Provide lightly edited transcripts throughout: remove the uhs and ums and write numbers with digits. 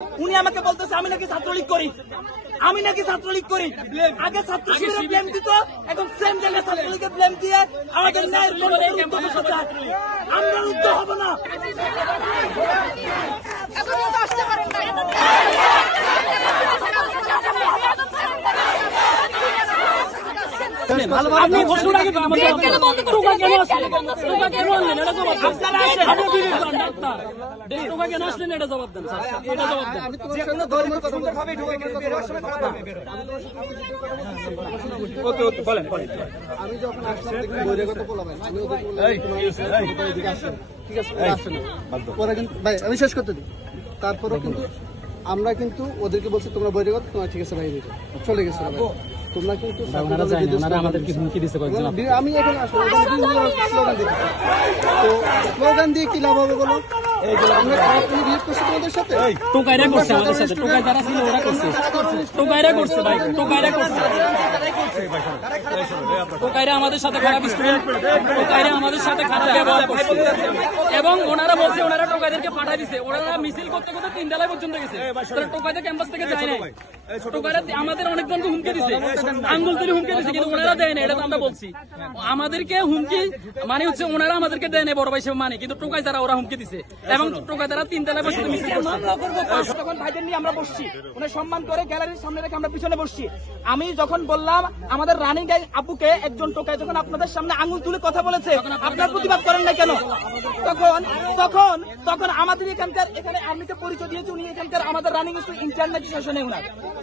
উনি আমাকে বলতেছে আমি নাকি ছাত্রলীগ করি, আমি নাকি ছাত্রলীগ করি। আগে ছাত্র শিবিরের ব্লেম দিত, এখন সেম জায়গায় ছাত্রলীগের ব্লেম দিয়ে আমাদের ন্যায়ের আমরা রুদ্ধ হব না। আপনি ঘোষণাকে টোকা কেন আসলেন? টোকা কেন আনলেন? এটা জবাব দেন। আপনি বিবেকবান ডাক্তার, টোকা কেন আসলেন? এটা জবাব দেন স্যার, এটা জবাব দেন। আমি যখন আসলাম বহিরাগত বললাম আমি ওদের ঠিক আছে পরে কিন্তু ভাই আমি শেষ করতে দিই। তারপরেও কিন্তু আমরা কিন্তু ওদেরকে বলছি তোমরা বহিরাগত, তোমরা ঠিক আছে ভাই চলে গেছে ভাই। তোমরা কিন্তু আমি এখন আসলে স্লোগান দিচ্ছি, তো স্লোগান দিয়ে কি লাভ হবে বলো? আমরা বিহেভ করছি তোমাদের সাথে, টোকাইরা করছে আমাদের সাথে, টোকাই যারা ছিল ওরা করছে, টোকাইরা করছে ভাই, টোকাইরা করছে, টোকাইরা আমাদের সাথে খারাপ স্টুডেন্ট, টোকাইরা আমাদের সাথে খারাপ ব্যবহার করছে এবং ওনারা বলছে ওনারা টোকাইদেরকে পাঠাই দিছে। ওনারা মিছিল করতে করতে 3 তলায় পর্যন্ত গেছে, টোকাইদের ক্যাম্পাস থেকে যায় নাই। টোকাইরা আমাদের অনেকজনকে হুমকি দিছে, আঙ্গুল তুলে হুমকি দিছে, কিন্তু ওনারা দেয় না। এটা তো আমরা বলছি আমাদেরকে হুমকি মানে হচ্ছে ওনারা আমাদেরকে দেয় না বড় ভাই হিসেবে মানে, কিন্তু টোকাই যারা ওরা হুমকি দিছে এবং টোকাই যারা 3 তলায় বসে মিছিল করছে। তখন ভাইদের নিয়ে আমরা বসছি, ওনার সম্মান করে গ্যালারির সামনে রেখে আমরা পিছনে বসছি। আমি যখন বললাম আমাদের রানী গাই আপুকে একজন টোকাই যখন আপনাদের সামনে আঙুল তুলে কথা বলেছে, আপনার প্রতিবাদ করেন না কেন? তখন তখন তখন আমাদের এখানে আর্মিকে পরিচয় দিয়েছে উনি এখানকার আমাদের রানিং স্কুল ইন্টারনেট সেশনে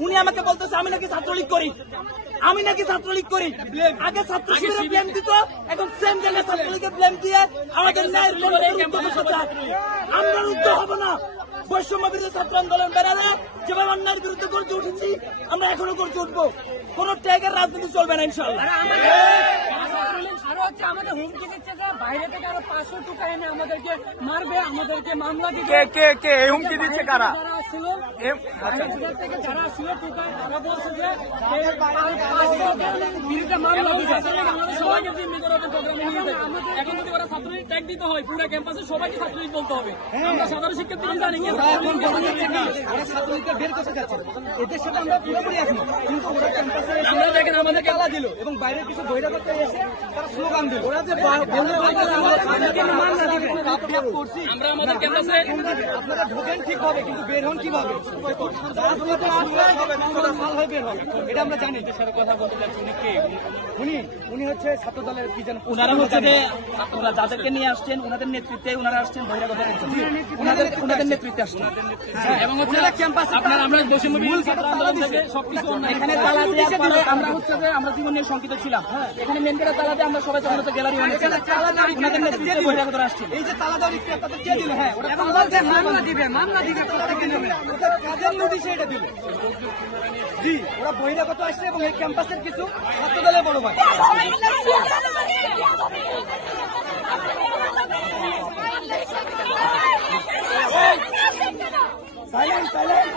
উনি আমাকে বলতেছে আমি নাকি ছাত্রলীগ করি, আমি নাকি ছাত্রলীগ করি। আগে ছাত্র শিবিরের ব্লেম দিত, এখন সেম জায়গায় ছাত্রলীগের ব্লেম দিয়ে আমাদের ন্যায়ের আমরা রুদ্ধ হব না। বৈষম্য বিরোধী ছাত্র আন্দোলন বেড়ালে যেভাবে অন্যায়ের বিরুদ্ধে গর্জে উঠেছি আমরা এখনো গর্জে উঠবো। কোন ট্যাগের রাজনীতি চলবে না ইনশাআল্লাহ। আমাদের হুমকি দিচ্ছে যে বাইরে থেকে আরো 500 টোকা এনে আমাদেরকে মারবে, আমাদেরকে মামলা দিবে। কে হুমকি দিচ্ছে কারা? যারা ছিল টোকা তারা বলছে যে বিরুদ্ধে মামলা দিবে, আমাদের সবাইকে জিম্মি করে প্রোগ্রামে নিয়ে যাবে। এখন যদি ওরা ছাত্রলীগ ট্যাগ দিতে হয় পুরো ক্যাম্পাসে সবাইকে ছাত্রলীগ বলতে হবে। আমরা সাধারণ শিক্ষার্থী জানি কি ছাত্রলীগকে বের করতে যাচ্ছে, এদের সাথে আমরা পুরোপুরি একমত, কিন্তু ওরা ক্যাম্পাসে আমরা দেখেন আমাদের তালা দিল এবং বাইরের কিছু বহিরাগত এসে তারা স্লোগান দিল। ওরা যে আমরা আমাদের ক্যাম্পাসে আপনারা ঢোকেন ঠিক হবে, কিন্তু বের হন কিভাবে? এটা আমরা জানি। কথা বলতে চাচ্ছি উনি হচ্ছে ছাত্র দলের কি জানেন, ওনারা হচ্ছে যে ওরা যাদেরকে নিয়ে আসছেন ওনাদের নেতৃত্বে ওনারা আসছেন বহিরাগত ওনাদের নেতৃত্বে আসছেন এবং হচ্ছে ক্যাম্পাস আপনার আমরা বৈষম্য বিরোধী ছাত্র আন্দোলন থেকে সবকিছু এখানে তালা দিয়ে আমরা হচ্ছে যে আমরা জীবন নিয়ে শঙ্কিত ছিলাম। এখানে মেন গেটে তালা দিয়ে আমরা সবাই তখন হচ্ছে গ্যালারি ওনাদের নেতৃত্বে বহিরাগত আসছেন। এই যে তালা দেওয়ার ইচ্ছা আপনাদের কে দিল? হ্যাঁ ওরা মামলা দিবে কাজের নোটিশে এটা দিল। জি ওরা বহিরাগত আসছে এবং এই ক্যাম্পাসের কিছু ছাত্র দলের বড় ভাই সাইলেন্ট সাইলেন্ট